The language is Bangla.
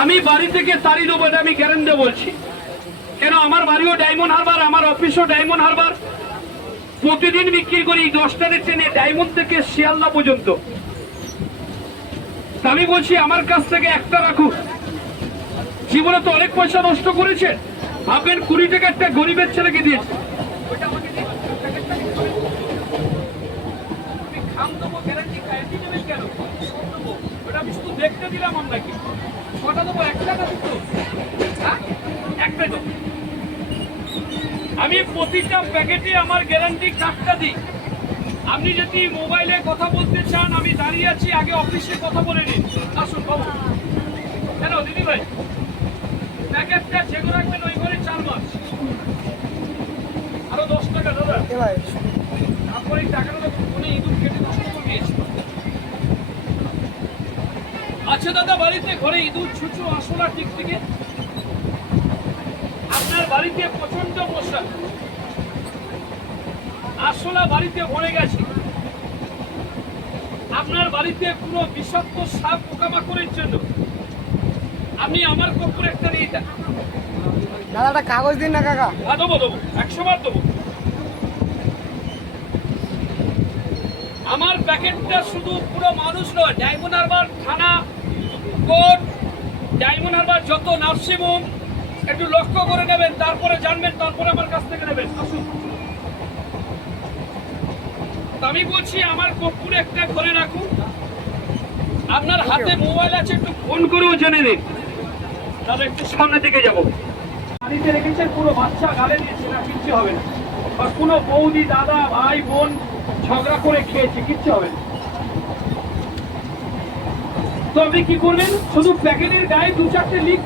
আমি বাড়ি থেকে তাড়ি দেবো, এটা আমি গ্যারান্টি বলছি। কেন, আমার বাড়িও ডায়মন্ড হারবার, আমার অফিসও ডায়মন্ড হারবার। প্রতিদিন বিক্রি করি 10টার ট্রেনে ডায়মন্ড থেকে শিয়ালদা পর্যন্ত। আমি বলছি আমার কাছ থেকে একটা রাখুন। জীবনে তো অনেক পয়সা নষ্ট করেছেন, ভাবেন 20 টাকা একটা গরিবের ছেলেকে দিয়েছে। দেখতে দিলাম আমরা কি কটা দেবো, 1 টাকা দিত, একটা দেবো। আমি প্রতিটা প্যাকেটে আমার গ্যারান্টি কার্ডটা দিই। আপনি যদি মোবাইলে কথা বলতে চান, আমি দাঁড়িয়ে আছি, আগে অফিসে কথা বলে নিন। আসুন বাবু। কেন দিদি ভাই, প্যাকেটটা যেগুলো রাখবেন ওই ঘরে 4 মাস। আরো 10 টাকা দাদা, তারপরে এই টাকাটা ফোনে ইঁদুর কেটে নষ্ট করে দিয়েছি। আচ্ছা দাদা, বাড়িতে ঘরে ইঁদুর, ছুঁচো, আঁশলা, টিকটিকি, আপনার বাড়িতে প্রচন্ড মশা, আঁশলা বাড়িতে ভরে গেছে, আপনার বাড়িতে পুরো বিষাক্ত সাপ পোকামাকড়ের জন্য আপনি আমার কর্পূর একটা নিয়ে যান। দাদা একটা কাগজ দিন না কাকা। হ্যাঁ দেবো, 100 বার দেবো। আমার প্যাকেটটা শুধু পুরো মানুষ নয়, ডায়মন্ড হারবার থানা, কোর্ট, ডায়মন্ড হারবার যত নার্সিংহোম একটু লক্ষ্য করে নেবেন, তারপরে জানবেন, তারপরে আমার কাছ থেকে নেবেন। আসুন। আমি বলছি আমার কর্পূর একটা ঘরে রাখুন। আপনার হাতে মোবাইল আছে, একটু ফোন করেও জেনে নিন। তাহলে একটু সামনে দিকে যাবো। বাড়িতে রেখেছেন, পুরো বাচ্চা গালে দিয়েছে, না কিচ্ছু হবে না। বা কোনো বৌদি, দাদা, ভাই, বোন ঝগড়া করে খেয়েছে, কিচ্ছু হবে না। তো আপনি কি করবেন, শুধু প্যাকেটের গায়ে 2-4টে লিক